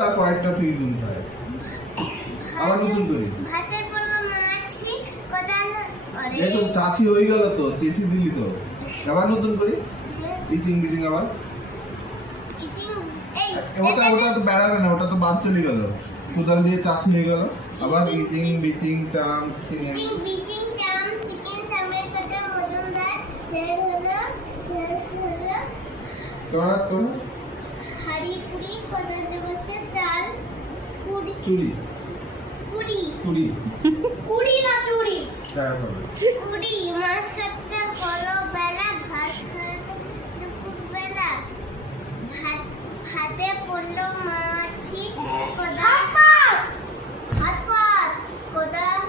তারপরেরটা তুই গুনতে হয়। আবার নতুন করে। এই তো চাচি হয়ে গেল তো চেঁচি দিলি তো। আবার নতুন করে? ইচিং বিচিং আবার? ওটা ওটা তো বেড়াবে না ওটা তো বাদ চলে গেল। কোদাল দিয়ে চাচি হয়ে গেল। আবার ইচিং বিচিং চাম চিচিং ইচিং বিচিং চাম চিকেন চামের কাটা মজুমদার বের হলো বের হলো তোরা তোরা হাড়ি কুড়ি কোদাল দেবসে চাল কুড়ি চুরি কুড়ি। কুড়ি। কুড়ি না চুড়ি? তারপরে কুড়ি। মাছ কাটতে হলো বেলা ভাত খাওয়াতে দুপুর বেলা ভাত ভাতে পড়ল মাছি কোদাল হাত পাত কোদাল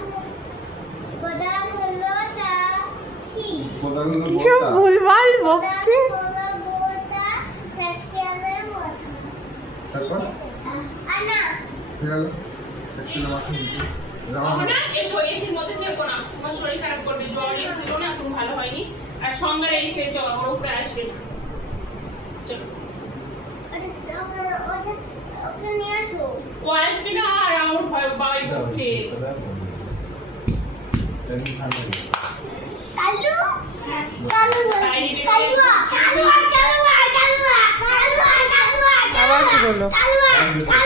কোদাল হলো চাছি কোদাল হলো কি সব ভুলভাল বকছে। তারপর? আনা। ফেরালো একচুয়ালি মাথা নিচে তখন না এসো এসির মধ্যে থেকো না তোমার শরীর খারাপ করবে জ্বর এসেছিল না এখন ভালো হয়নি। আর সঙ্গে এসে চলো ওর উপরে আসবে না। চলো। আসো ও আসবে না আর আমার ভয় বাবাই বকছে কালু? কালু কালুয়া কালুয়া